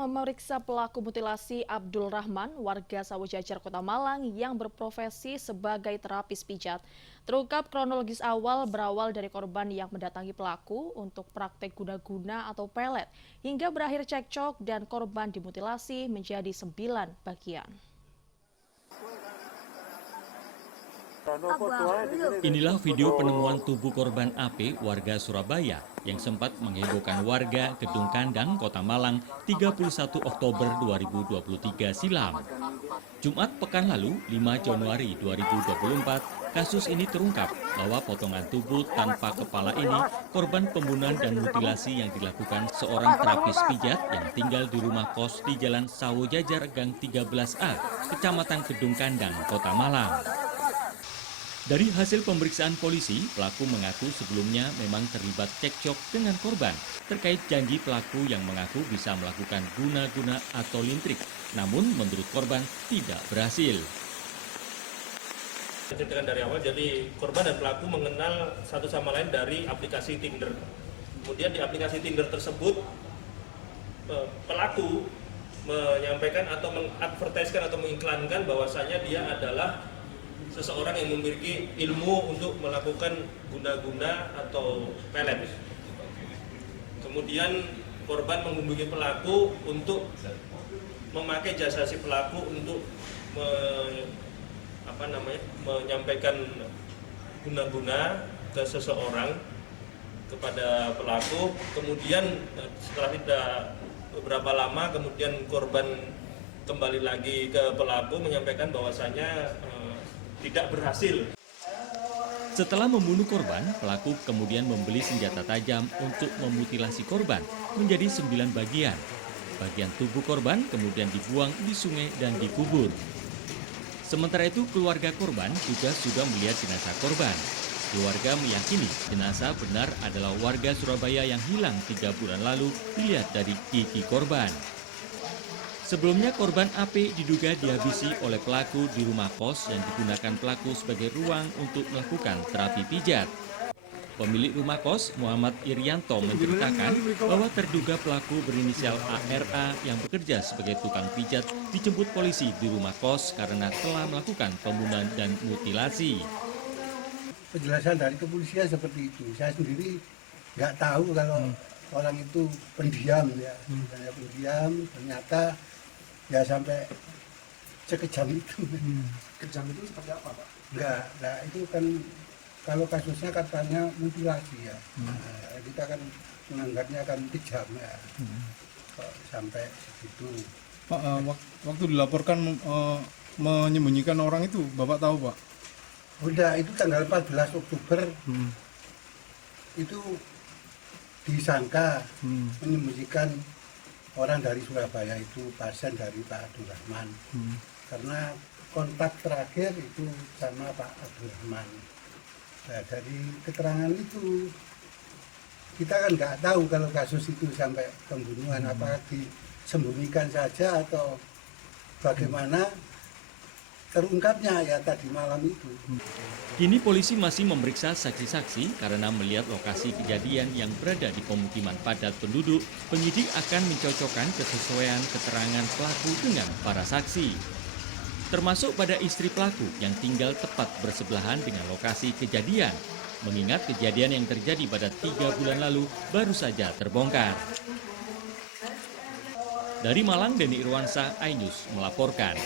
Memeriksa pelaku mutilasi Abdul Rahman, warga Sawojajar, Kota Malang yang berprofesi sebagai terapis pijat. Terungkap kronologis awal berawal dari korban yang mendatangi pelaku untuk praktek guna-guna atau pelet, hingga berakhir cekcok dan korban dimutilasi menjadi 9 bagian. Inilah video penemuan tubuh korban AP warga Surabaya yang sempat menghebohkan warga Gedung Kandang, Kota Malang 31 Oktober 2023 silam. Jumat pekan lalu, 5 Januari 2024, kasus ini terungkap bahwa potongan tubuh tanpa kepala ini korban pembunuhan dan mutilasi yang dilakukan seorang terapis pijat yang tinggal di rumah kos di Jalan Sawojajar Gang 13A, Kecamatan Gedung Kandang, Kota Malang. Dari hasil pemeriksaan polisi, pelaku mengaku sebelumnya memang terlibat cekcok dengan korban terkait janji pelaku yang mengaku bisa melakukan guna-guna atau lintrik. Namun menurut korban tidak berhasil. Ceritakan dari awal, jadi korban dan pelaku mengenal satu sama lain dari aplikasi Tinder. Kemudian di aplikasi Tinder tersebut, pelaku menyampaikan atau mengadvertiskan atau mengiklankan bahwasanya dia adalah seseorang yang memiliki ilmu untuk melakukan guna-guna atau pelet. Kemudian korban menghubungi pelaku untuk memakai jasa si pelaku untuk menyampaikan guna-guna ke seseorang kepada pelaku. Kemudian setelah tidak beberapa lama, kemudian korban kembali lagi ke pelaku menyampaikan bahwasanya tidak berhasil. Setelah membunuh korban, pelaku kemudian membeli senjata tajam untuk memutilasi korban menjadi 9 bagian. Bagian tubuh korban kemudian dibuang di sungai dan dikubur. Sementara itu, keluarga korban juga sudah melihat jenazah korban. Keluarga meyakini jenazah benar adalah warga Surabaya yang hilang 3 bulan lalu dilihat dari gigi korban. Sebelumnya korban AP diduga dihabisi oleh pelaku di rumah kos yang digunakan pelaku sebagai ruang untuk melakukan terapi pijat. Pemilik rumah kos, Muhammad Irianto, menceritakan bahwa terduga pelaku berinisial ARA yang bekerja sebagai tukang pijat dijemput polisi di rumah kos karena telah melakukan pembunuhan dan mutilasi. Penjelasan dari kepolisian seperti itu. Saya sendiri nggak tahu kalau orang itu pendiam ya, pendiam ternyata ya sampai sekejam itu. Kejam itu seperti apa, Pak? Enggak, itu kan kalau kasusnya katanya mutilasi ya. Nah, kita kan menganggapnya kan kejam ya. Kok sampai segitu. Pak, waktu dilaporkan menyembunyikan orang itu, Bapak tahu, Pak? Udah, itu tanggal 14 Oktober itu disangka menyembunyikan orang dari Surabaya, itu pasien dari Pak Abdul Rahman. Karena kontak terakhir itu sama Pak Abdul Rahman. Nah, dari keterangan itu kita kan nggak tahu kalau kasus itu sampai pembunuhan, apakah disembunyikan saja atau bagaimana terungkapnya ya tadi malam itu. Kini polisi masih memeriksa saksi-saksi karena melihat lokasi kejadian yang berada di pemukiman padat penduduk. Penyidik akan mencocokkan kesesuaian keterangan pelaku dengan para saksi, termasuk pada istri pelaku yang tinggal tepat bersebelahan dengan lokasi kejadian, mengingat kejadian yang terjadi pada 3 bulan lalu baru saja terbongkar. Dari Malang, Denny Irwansyah, iNews melaporkan.